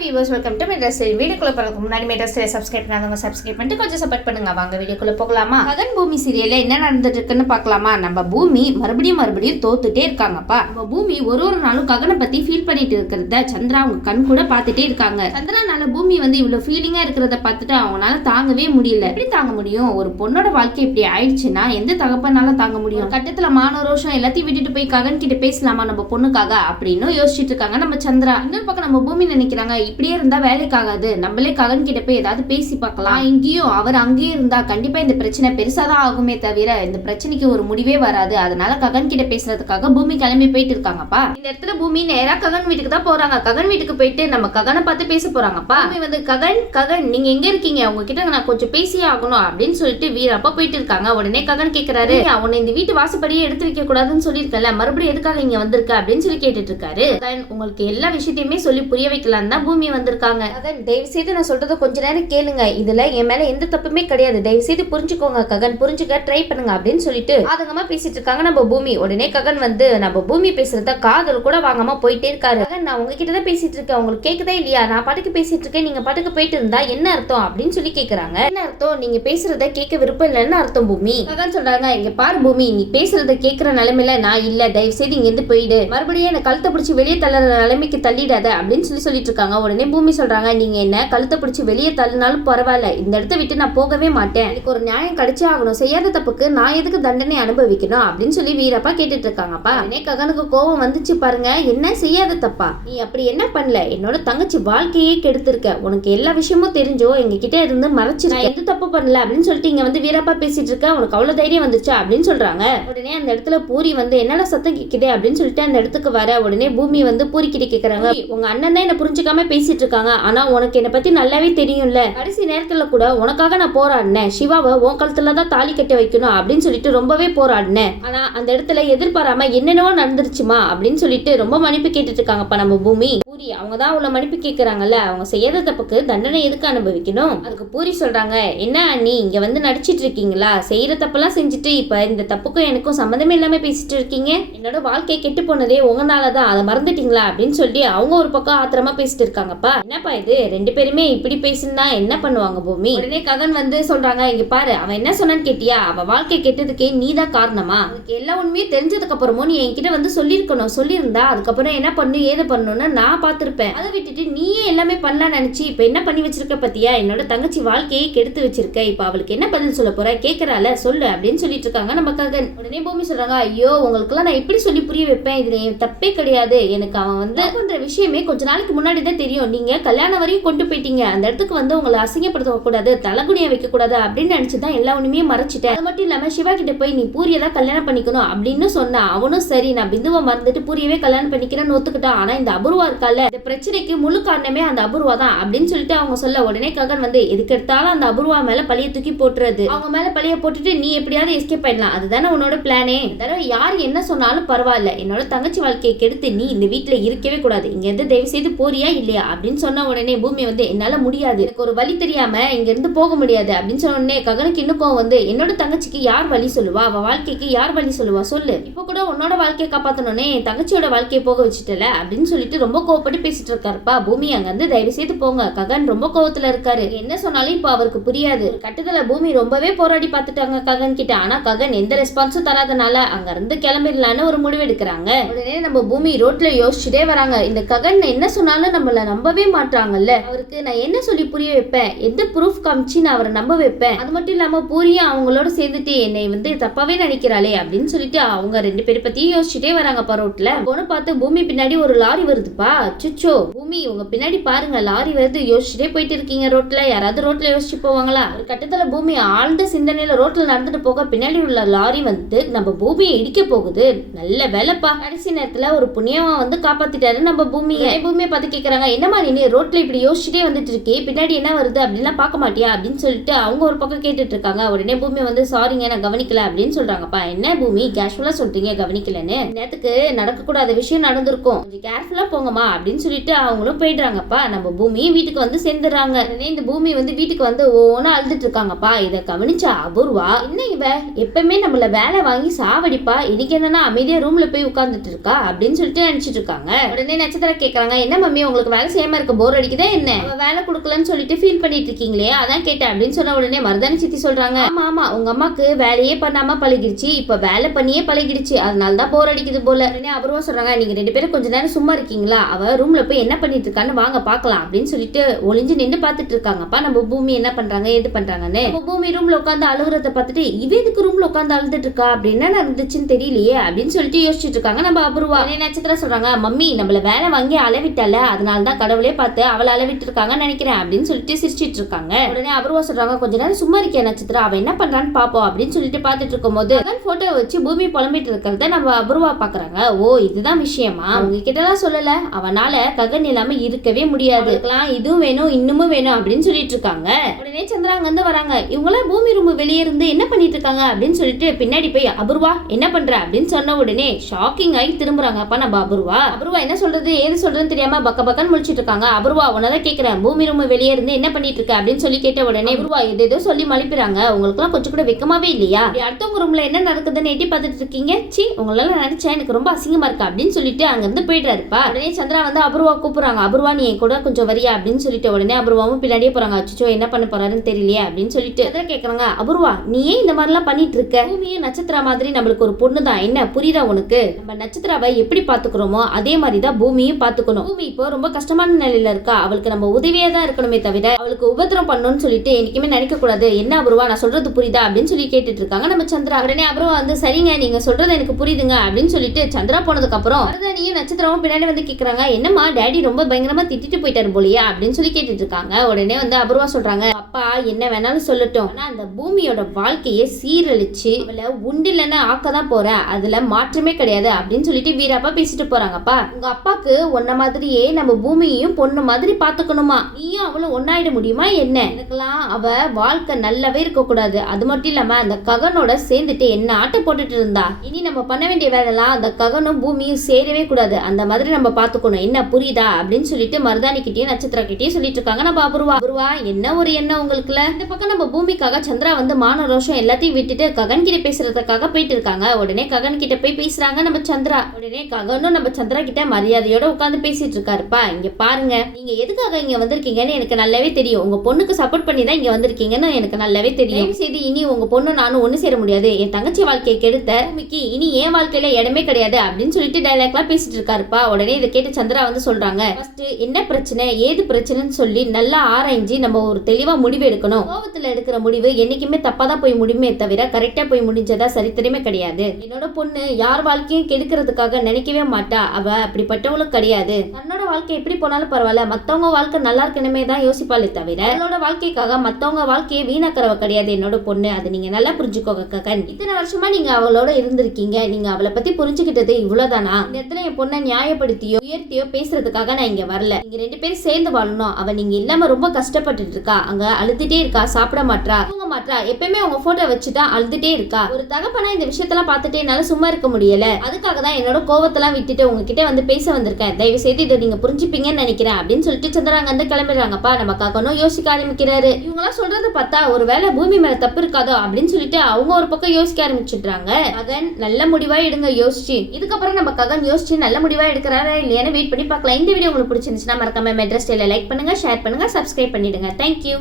Viewers welcome to Madras வீடியோக்குள்ள போறதுக்கு முன்னாடி மெட்ராஸ் சப்ஸ்கிரைப் பண்ணாதவங்க சப்ஸ்கிரைப் பண்ணிட்டு கொஞ்சம் சப்போர்ட் பண்ணுங்க. வாங்க வீடியோக்குள்ள போகலாமா? ககன் பூமி சீரியல்ல என்ன நடந்துட்டு இருக்குன்னு பார்க்கலாமா? நம்ம பூமி மறுபடியும் தோத்துட்டே இருக்காங்கப்பா. நம்ம பூமி ஒரு நாளும் ககனை பத்தி ஃபீல் பண்ணிட்டு இருக்கிறத சந்திரா அவங்க கண் கூட பார்த்துட்டே இருக்காங்க. சந்திரானால பூமி இவ்வளவு ஃபீலிங்கா இருக்கிறத பார்த்துட்டு அவங்களால தாங்கவே முடியல. எப்படி தாங்க முடியும்? ஒரு பொண்ணோட வாழ்க்கை இப்படி ஆயிடுச்சுன்னா எந்த தகப்பனால தாங்க முடியும்? கட்டத்துல மான ரோஷம் எல்லாத்தையும் விட்டுட்டு போய் ககன் கிட்ட பேசலாமா நம்ம பொண்ணுக்காக அப்படின்னு யோசிச்சுட்டு இருக்காங்க நம்ம சந்திரா. இன்னொரு பக்கம் நம்ம பூமி நினைக்கிறாங்க, இப்படியே இருந்தா வேலைக்காகாது, நம்மளே ககன் கிட்ட போய் ஏதாவது பேசி பார்க்கலாம். இங்கேயும் அவர் அங்கேயும் இருந்தா கண்டிப்பா இந்த பிரச்சனை பெருசாதான் ஆகுமே தவிர இந்த பிரச்சனைக்கு ஒரு முடிவே வராது. அதனால ககன் கிட்ட பேசுறதுக்காக பூமி கிளம்பி போயிட்டு இருக்காங்கப்பா. இந்த இடத்துல பூமி நேரா ககன் வீட்டுக்கு தான் போறாங்க. ககன் வீட்டுக்கு போயிட்டு நம்ம ககனை பார்த்து பேச போறாங்கப்பா. பூமி ககன் நீங்க எங்க இருக்கீங்க, உங்ககிட்ட நான் கொஞ்சம் பேசியே ஆகணும் அப்படின்னு சொல்லிட்டு வீரப்பா போயிட்டு இருக்காங்க. உடனே ககன் கேக்குறாரு, அவனை இந்த வீட்டு வாசப்படியே எடுத்து வைக்க கூடாதுன்னு சொல்லியிருக்கல, மறுபடியும் எதுக்காக இங்க வந்திருக்க அப்படின்னு சொல்லி கேட்டுட்டு இருக்காரு. உங்களுக்கு எல்லா விஷயத்தையுமே சொல்லி புரிய வைக்கலாம் தான் பூமி வந்திருக்காங்க. ககன் தயவு செய்து நான் சொல்றத கொஞ்ச நேரம் கேளுங்க, இதுல என் மேல எந்த தப்புமே கிடையாது, தயவு செய்து புரிஞ்சுக்கோங்க ககன், புரிஞ்சுக்க ட்ரை பண்ணுங்க அப்படின்னு சொல்லிட்டு ஆதங்கமா பேசிட்டு இருக்காங்க நம்ம பூமி. உடனே ககன் நம்ம பூமி பேசுறத காதல் கூட வாங்காம போயிட்டே இருக்காரு. ககன் நான் உங்ககிட்ட தான் பேசிட்டு இருக்கேன், உங்களுக்கு கேக்குதா இல்லையா? நான் பாட்டுக்கு பேசிட்டு இருக்கேன், நீங்க பாட்டுக்கு போயிட்டு இருந்தா என்ன அர்த்தம் அப்படின்னு சொல்லி கேக்குறாங்க. என்ன அர்த்தம்? நீங்க பேசுறத கேட்க விருப்பம் இல்லைன்னு அர்த்தம் பூமி. ககன் சொல்றாங்க, இங்க பாரு பூமி, நீ பேசுறத கேட்கிற நிலைமையில நான் இல்ல, தயவு செய்து இங்க இருந்து போயிடு, மறுபடியும் என்ன கழுத்தை பிடிச்சி வெளியே தள்ளுற நிலைமைக்கு தள்ளிடாத அப்படின்னு சொல்லிட்டு இருக்காங்க. உடனே பூமி சொல்றாங்க, நீங்க என்ன கழுத்தை பிடிச்சி வெளியே தள்ளினாலும் பரவாயில்ல, இந்த இடத்த விட்டு நான் போகவே மாட்டேன், எனக்கு ஒரு நியாயம் கிடைச்சே ஆகணும், செய்யாத தப்புக்கு நான் எதுக்கு தண்டனை அனுபவிக்கணும் அப்படின்னு சொல்லி வீரப்பா கேட்டுட்டு இருக்காங்கப்பா. உடனே ககனுக்கு கோபம் வந்துச்சு பாருங்க. என்ன செய்யாத தப்பா? நீ அப்படி என்ன பண்ணல? என்னோட தங்கச்சி வாழ்க்கையே கெடுத்திருக்க, உனக்கு எல்லா விஷயமும் தெரிஞ்சோ எங்க கிட்ட இருந்து மறைச்சிருக்க, எந்த தப்பு பண்ணல அப்படின்னு சொல்லிட்டு இங்க வீரப்பா பேசிட்டு இருக்க, உனக்கு அவ்வளவு தைரியம் வந்துச்சு அப்படின்னு சொல்றாங்க. உடனே அந்த இடத்துல பூரி என்னென்ன சத்தம் கேக்குதே அப்படின்னு சொல்லிட்டு அந்த இடத்துக்கு வர. உடனே பூமி பூரி கிட்ட கேக்குறாங்க, உங்க அண்ணன் தான் என்ன புரிஞ்சுக்காம பேசிட்டு இருக்காங்க, ஆனா உனக்கு என்ன பத்தி நல்லாவே தெரியும்ல, கடைசி நேரத்துல கூட உனக்காக நான் போராடினேன், சிவாவை உன் கழுத்துல தான் தாலி கட்ட வைக்கணும் அப்படின்னு சொல்லிட்டு ரொம்பவே போராடினேன், ஆனா அந்த இடத்துல எதிர்பாராம என்னென்னவோ நடந்துருச்சுமா அப்படின்னு சொல்லிட்டு ரொம்ப மன்னிப்பு கேட்டுட்டு இருக்காங்கப்பா நம்ம பூமி. பூரி அவங்க தான் அவ்வளவு மன்னிப்பு கேட்கறாங்கல்ல, அவங்க செய்யாத தப்புக்கு தண்டனை எதுக்கு அனுபவிக்கணும்? அதுக்கு பூரி சொல்றாங்க, என்ன நீ இங்க நடிச்சிட்டு இருக்கீங்களா, செய்யற தப்பெல்லாம் செஞ்சுட்டு இப்ப இந்த தப்புக்கும் எனக்கும் சம்மந்தமே இல்லாம பேசிட்டு இருக்கீங்க, என்னோட வாழ்க்கையை கெட்டு போனதே உங்களாலதான், அதை மறந்துட்டீங்களா அப்படின்னு சொல்லி அவங்க ஒரு பக்கம் ஆத்திரமா பேசிட்டு இருக்காங்கப்பா. என்னப்பா இது, ரெண்டு பேருமே இப்படி பேசினா என்ன பண்ணுவாங்க பூமி? உடனே ககன் சொல்றாங்க, இங்க பாரு, அவன் என்ன சொன்னான்னு கேட்டியா? அவ வாழ்க்கை கெட்டதுக்கே நீதான் காரணமா? உனக்கு எல்லா உண்மையும் தெரிஞ்சதுக்கு அப்புறமும் நீ என்கிட்ட சொல்லிருக்கணும், சொல்லியிருந்தா அதுக்கப்புறம் என்ன பண்ணு ஏது பண்ணணும்னு நான் பார்த்திருப்பேன், அதை விட்டுட்டு நீயே எல்லாமே பண்ணலாம் நினைச்சு இப்ப என்ன பண்ணி வச்சிருக்க பத்தியா? என்னோட தங்கச்சி வாழ்க்கையை கெடுத்து வச்சிருக்க, இப்ப அவளுக்கு என்ன பதில் சொல்ல போற, கேக்குறால சொல்லு அப்படின்னு சொல்லிட்டு இருக்காங்க நம்ம ககன். உடனே பூமி சொல்றாங்க, ஐயோ உங்களுக்கு எல்லாம் நான் எப்படி சொல்லி புரிய வைப்பேன், இதுல என் தப்பே கிடையாது, எனக்கு அவன் பண்ற விஷயமே கொஞ்ச நாளைக்கு முன்னாடி தான் தெரியும், நீங்க கல்யாணம் வரையும் கொண்டு போயிட்டீங்க, அந்த இடத்துக்கு உங்களை அசிங்கப்படுத்த கூடாது, தலைகுனிய வைக்க கூடாது அப்படின்னு நினைச்சுதான் எல்லா உண்மையே மறைச்சிட்டேன், அது மட்டும் இல்லாம சிவா கிட்ட போய் நீ பூரியதான் கல்யாணம் பண்ணிக்கணும் அப்படின்னு சொன்னா அவனும் சரி நான் பிந்துவை மறந்துட்டு பூரியவே கல்யாணம் பண்ணிக்கிறேன்னு ஒத்துக்கிட்டான், ஆனா இந்த அபூர்வா இருக்கால, இந்த பிரச்சனைக்கு முழு காரணமே அந்த அபூர்வா தான் அப்படின்னு சொல்லிட்டு அவங்க சொல்ல. உடனே ககன் எதுக்கு எடுத்தாலும் அந்த அபூர்வா மேல பழிய தூக்கி போட்டுறது, அவங்க மேல பழிய போட்டுட்டு நீ எப்படியாவது எஸ்கேப் பண்ணலாம், அதுதானே உன்னோட பிளானே, தடவை யார் என்ன சொன்னாலும் பரவாயில்ல, என்னோட தங்கச்சி வாழ்க்கையை கெடுத்து நீ இந்த வீட்டுல இருக்கவே கூடாது, இங்க இருந்து தயவு செய்து போறியா இல்லையா அப்படின்னு சொன்ன உடனே பூமி என்னால முடியாது, எனக்கு ஒரு வழி தெரியாம இங்க இருந்து போக முடியாது அப்படின்னு சொன்ன உடனே ககனுக்கு இன்னும் என்னோட தங்கச்சிக்கு யார் வழி சொல்லுவா, அவ வாழ்க்கைக்கு யார் வழி சொல்லுவா சொல்லு, இப்ப கூட உன்னோட வாழ்க்கையை காப்பாத்தணும்னே என் தங்கச்சியோட வாழ்க்கையை போக வச்சுட்டல அப்படின்னு சொல்லிட்டு ரொம்ப கோவப்பட்டு பேசிட்டு இருக்காருப்பா. பூமி அங்க இருந்து தயவு செய்து போங்க, ககன் ரொம்ப கோவத்துல இருக்காரு, என்ன சொன்னாலும் இப்ப அவருக்கு புரியாது. கட்டத்துல பூமி ரொம்பவே போராடி பார்த்துட்டாங்க ககன் கிட்ட, ஆனா ககன் எந்த ரெஸ்பான்ஸும் தராதனால அங்க இருந்து கிளம்பிடலான்னு ஒரு முடிவு எடுக்கிறாங்க. உடனே நம்ம பூமி ரோட்ல யோசிச்சுட்டே வராங்க, இந்த ககன் என்ன சொன்னாலும் நம்மள நம்பவே மாட்டாங்கல்ல, அவருக்கு நான் என்ன சொல்லி புரிய வைப்பேன், எந்த ப்ரூஃப் காமிச்சு நான் அவரை நம்ப வைப்பேன், அது மட்டும் இல்லாம பூரியும் அவங்களோட சேர்ந்துட்டு என்னை தப்பாவே நினைக்கிறாளே அப்படின்னு சொல்லிட்டு அவங்க ரெண்டு பேரை பத்தியும் யோசிச்சுட்டே வராங்கப்பா. ரோட்ல பொண்ணு பார்த்து பூமி பின்னாடி ஒரு லாரி வருதுப்பா. சுச்சோ பூமி உங்க பின்னாடி பாருங்க லாரி வருது, யோசிச்சுட்டே போயிட்டு இருக்கீங்க ரோட்ல, யாராவது ரோட்ல யோசிச்சு போவாங்களா? ஒரு கட்டத்துல பூமி ஆழ்ந்த சிந்தனையில ரோட்ல நடந்துட்டு போக பின்னாடி உள்ள லாரி நம்ம பூமியை இடிக்க போகுது. நல்ல வேலைப்பா, கடைசி நேரத்துல ஒரு புண்ணியமா காப்பாத்திட்டாரு நம்ம பூமியை பார்த்து கேக்குறாங்க, என்னமா நீ ரோட்ல இப்படி யோசிச்சுட்டே வந்துட்டு இருக்கே, பின்னாடி என்ன வருது அப்படின்லாம் பார்க்க மாட்டியா அப்படின்னு சொல்லிட்டு அவங்க ஒரு பக்கம் கேட்டுட்டு இருக்காங்க. உடனே பூமி சாரிங்க நான் கவனிக்கல அப்படின்னு சொல்றாங்கப்பா. என்ன பூமி கேஷுவலா சொல்றீங்க கவனிக்கலன்னு, நேரத்துக்கு நடக்கக்கூடாத விஷயம் நடந்திருக்கும், கொஞ்சம் கேர்ஃபுல்லா போங்கம்மா அப்படின்னு சொல்லிட்டு அவங்களும் போயிடுறாங்கப்பா. நம்ம பூமி வீட்டுக்கு சேர்ந்துடுறாங்க. இந்த பூமி வீட்டுக்கு ஓனா அழுதுட்டு இருக்காங்கப்பா. இதை கவனிச்ச அபூர்வா, என்ன இவ எப்பவுமே நம்மள வேலை வாங்கி சாவடிப்பா, இன்னைக்கு என்னன்னா அமைதியா ரூம்ல போய் உட்கார்ந்துட்டு இருக்கா அப்படின்னு சொல்லிட்டு நினைச்சிட்டு இருக்காங்க. உடனே நட்சத்திரா கேக்குறாங்க, என்ன மம்மி உங்களுக்கு வேலை செய்யாம இருக்க போர் அடிக்குதா என்ன? வேலை கொடுக்கலன்னு சொல்லிட்டு ஃபீல் பண்ணிட்டு இருக்கீங்களே, அதான் கேட்டேன் அப்படின்னு சொன்ன உடனே மருதாணி சித்தி சொல்றாங்க, ஆமா ஆமா உங்க அம்மாக்கு வேலையே பண்ணாம பழகிடுச்சு, இப்ப வேலை பண்ணியே பழகிடுச்சு, அதனாலதான் போர் அடிக்குது போல. உடனே அபூர்வா சொல்றாங்க, நீங்க 2 பேரும் கொஞ்ச நேரம் சும்மா இருக்கீங்களா, அவ ரூம்ல போய் என்ன பண்ணிட்டு இருக்கான்னு வாங்க பாக்கலாம் அப்படின்னு சொல்லிட்டு ஒளிஞ்சு நின்று பாத்துட்டு இருக்காங்கப்பா. நம்ம பூமி என்ன பண்றாங்க எது பண்றாங்கன்னு. பூமி ரூம்ல உட்காந்து அழுகுறத பார்த்துட்டு இவ எதுக்கு ரூம்ல உட்காந்து அழுதுட்டு இருக்கா அப்படின்னு நடந்துச்சுன்னு தெரியலையே அப்படின்னு சொல்லிட்டு யோசிச்சுட்டு இருக்காங்க நம்ம அபூர்வா. நட்சத்திரம் சொல்றாங்க, மம்மி நம்மள வேலை வாங்கி அளவிட்டால, அதனாலதான் கடவுளே பார்த்து அவளை அளவிட்டு இருக்காங்கன்னு நினைக்கிறேன் அப்படின்னு சொல்லிட்டு சிரிச்சிட்டு இருக்காங்க. உடனே அபூர்வா சொல்றாங்க, கொஞ்ச நேரம் சும்மா இருக்கியா நட்சத்திரம், அவ என்ன பண்றான்னு பாப்போம் அப்படின்னு சொல்லிட்டு பாத்துட்டு இருக்கும் போது போட்டோ வச்சு பூமி புலம்பிட்டு இருக்கிறத நம்ம அபூர்வா பாக்குறாங்க. ஓ இதுதான் விஷயமா, உங்ககிட்ட எல்லாம் சொல்லல, அவனால ககன் இல்லாம இருக்கவே முடியாது, இதுவும் வேணும் இன்னமும் வேணும் அப்படின்னு சொல்லிட்டு இருக்காங்க. உடனே சந்திரா அங்க இருந்து வராங்க. இவங்களாம் பூமி ரூம் வெளியே இருந்து என்ன பண்ணிட்டு இருக்காங்க அப்படின்னு சொல்லிட்டு பின்னாடி போய் அபூர்வா என்ன பண்ற அப்படின்னு சொன்ன உடனே ஷாக்கிங் ஆகி திரும்புறாங்க. அப்ப நம்ம அபூர்வா என்ன சொல்றது ஏது சொல்றதுன்னு தெரியாம பக்க பக்கன்னு முழிச்சிட்டு இருக்காங்க. அபூர்வா உன்னதான் கேட்கிறேன், பூமி ரூம் வெளியே இருந்து என்ன பண்ணிட்டு இருக்க அப்படின்னு சொல்லி கேட்ட உடனே அபூர்வா ஏதோ சொல்லி மலிப்பிறாங்க. உங்களுக்கு எல்லாம் கொஞ்சம் கூட வெக்கமாவே இல்லையா, அடுத்தவங்க ரூம்ல என்ன நடக்குதுன்னு எட்டி பார்த்துட்டு இருக்கீங்க, சி உங்களால நினைச்சா எனக்கு ரொம்ப அசிங்கமா இருக்கா அப்படின்னு சொல்லிட்டு அங்க இருந்து போயிடுறாருப்பா. உடனே சந்திரா வந்து அபூர்வா கூப்பிடுறாங்க, அபூர்வா நீ கூட கொஞ்சம் வரியா அப்படின்னு சொல்லிட்டு உடனே அபூர்வாவும் பின்னாடியே போறாங்க. அச்சோ என்ன பண்ண போறாருன்னு தெரியலையே அப்படின்னு சொல்லிட்டு கேக்குறாங்க, அபூர்வா நீ ஏன் இந்த மாதிரி எல்லாம் பண்ணிட்டு இருக்க, பூமியும் நட்சத்திரா மாதிரி நம்மளுக்கு ஒரு பொண்ணு தான், என்ன புரியுதா உனக்கு, நம்ம நட்சத்திராவை எப்படி பாத்துக்கிறோமோ அதே மாதிரிதான் பூமியும் பாத்துக்கணும், பூமி இப்போ ரொம்ப கஷ்டமான நிலையில இருக்கா, அவளுக்கு நம்ம உதவியா தான் இருக்கணுமே தவிர அவளுக்கு உபத்திரம் பண்ணணும்னு சொல்லிட்டு என்னைக்குமே நினைக்க கூடாது, என்ன அபூர்வா நான் சொல்றது புரியுதா அப்படின்னு சொல்லி கேட்டுட்டு இருக்காங்க நம்ம சந்திரா. உடனே அபூர்வா வந்து சரிங்க நீங்க சொல்றது எனக்கு புரியுதுங்க அப்படின்னு சொல்லிட்டு சந்திரா போனதுக்கு அப்புறம் மருதானியும் நட்சத்திரமும் பின்னாடி வந்து கேக்குறாங்க, என்னம்மா டேடி ரொம்ப பயங்கரமா திட்டிட்டு போயிட்டாரு போலியா அப்படின்னு சொல்லி கேட்டுட்டு இருக்காங்க. உடனே வந்து அபூர்வா சொல்றாங்க, அப்பா என்ன வேணாலும் சொல்லட்டும், ஆனா அந்த பூமியோட வாழ்க்கையை சீரழிச்சு அவளை உண்டில்லன்னு ஆக்கதான் போற, அதுல மாற்றமே கிடையாது அப்படின்னு சொல்லிட்டு வீராப்பா பேசிட்டு போறாங்கப்பா. உங்க அப்பாக்கு ஒன்ன மாதிரியே நம்ம பூமியையும் பொண்ணு மாதிரி பாத்துக்கணுமா, நீயும் அவளும் ஒன்னாயிட முடியுமா என்ன, எனக்கெல்லாம் அவ வாழ்க்கை நல்லாவே இருக்க கூடாது, அது மட்டும் இல்லாம அந்த ககனோட சேர்ந்துட்டு என்ன ஆட்ட போட்டுட்டு இருந்தா, இனி நம்ம பண்ண வேண்டிய வேலைலாம் அந்த ககனும் பூமியும் சேரவே கூடாது, அந்த மாதிரி நம்ம பாத்துக்கணும், என்ன புரியுதா அப்படின்னு சொல்லிட்டு மருதாணி கிட்டயும் நட்சத்திர கிட்டயும் சொல்லிட்டு இருக்காங்க நம்ம அபூர்வா. என்ன ஒரு எண்ணம் உங்களுக்குல, இந்த பக்கம் நம்ம பூமிக்காக சந்திரா வந்து மான ரோஷம் எல்லாத்தையும் விட்டுட்டு ககன் கிட்ட பேசுறதுக்காக போயிட்டு இருக்காங்க. உடனே ககன் கிட்ட போய் பேசுறாங்க நம்ம சந்திரா. உடனே ககனும் நம்ம சந்திரா கிட்ட மரியாதையோட உட்காந்து பேசிட்டு இருக்காருப்பா. இங்க பாருங்க, நீங்க எதுக்காக இங்க வந்திருக்கீங்கன்னு எனக்கு நல்லாவே தெரியும், உங்க பொண்ணுக்கு சப்போர்ட் பண்ணி தான் இங்க வந்திருக்கீங்கன்னு எனக்கு நல்லாவே தெரியும், சரி இனி உங்க பொண்ணு நானும் ஒண்ணு சேர முடியாது, என் தங்கச்சி வாழ்க்கையை கெடுத்த பூமிக்கு இனி என் வாழ்க்கையில இடமே கிடையாது அப்படின்னு சொல்லிட்டு டைலாக்லாம் பேசிட்டு இருக்காருப்பா. உடனே இதை கேட்டு சந்திரா வந்து சொல்றாங்க, ஃபர்ஸ்ட் என்ன பிரச்சனை ஏது பிரச்சனைன்னு சொல்லி நல்லா ஆராய்ஞ்சு நம்ம ஒரு தெளிவா முடிவு எடுக்கணும், கோவத்துல எடுக்கிற முடிவு என்னைக்குமே தப்பா தான் போய் முடியுமே தவிர கரெக்டா போய் முடிஞ்சதா சரித்திரமே கிடையாது, என்னோட பொண்ணு யார் வாழ்க்கையும் கெடுக்கிறதுக்காக நினைக்கவே மாட்டா, அவ அப்படிப்பட்டவளும் கிடையாது, தன்னோட வாழ்க்கை எப்படி போனாலும் பரவாயில்ல மத்தவங்க வாழ்க்கை நல்லா இருக்கணுமே தான் யோசிப்பாளே தவிர அவளோட வாழ்க்கைக்காக மத்தவங்க வாழ்க்கையை வீணாக்கிறவ கிடையாது என்னோட பொண்ணு, அது நீங்க நல்லா புரிஞ்சுக்கோங்க ககன், இத்தனை வருஷமா நீங்க அவளோட இருந்திருக்கீங்க, நீங்க அவளை பத்தி புரிஞ்சுக்கிட்டது இவ்வளவுதானா, இந்த இடத்துல என் பொண்ணை நியாயப்படுத்தியோ உயர்த்தியோ பேசுறதுக்காக நான் இங்க வரல, நீங்க 2 பேரும் சேர்ந்து வாழணும், அவ நீங்க இல்லாம ரொம்ப கஷ்டப்பட்டு இருக்கா, அங்க அழுதுட்டே இருக்கா, சாப்பிட மாட்டா தூங்க மாட்டா, எப்பயுமே அவங்க போட்டோ வச்சுட்டா அழுதுட்டே இருக்கா, ஒரு தகப்பனா இந்த விஷயத்தெல்லாம் பார்த்துட்டு என்னால சும்மா இருக்க முடியல, அதுக்காக தான் என்னோட கோவத்தெல்லாம் விட்டுட்டு உங்ககிட்ட வந்து பேச வந்திருக்கேன், தயவு செய்து இதை நீங்க புரிஞ்சுப்பீங்கன்னு நினைக்கிறேன் அப்படின்னு சொல்லிட்டு சந்திராங்க வந்து கிளம்பிடுறாங்கப்பா. நம்ம ககனும் யோசிக்க ஆரம்பிக்கிறாரு, இவங்களாம் சொல்றதை பார்த்தா ஒருவேளை பூமி மேல தப்பு இருக்காதோ அப்படின்னு சொல்லிட்டு அவங்க ஒரு பக்கம் யோசிக்க ஆரம்பிச்சுட்டாங்க. ககன் நல்ல முடிவா எடுங்க யோசிச்சு, இதுக்கப்புறம் நம்ம ககன் யோசிச்சு நல்ல முடிவா எடுக்கிறாரா இல்லையான்னு வெயிட் பண்ணி பார்க்கலாம். இந்த வீடியோ உங்களுக்கு பிடிச்சிருந்துச்சுன்னா மறக்காம மெட்ரஸ் ஸ்டைல லைக் பண்ணுங்க, ஷேர் பண்ணுங்க, சப்ஸ்கிரைப் பண்ணிடுங்க. தேங்க்யூ.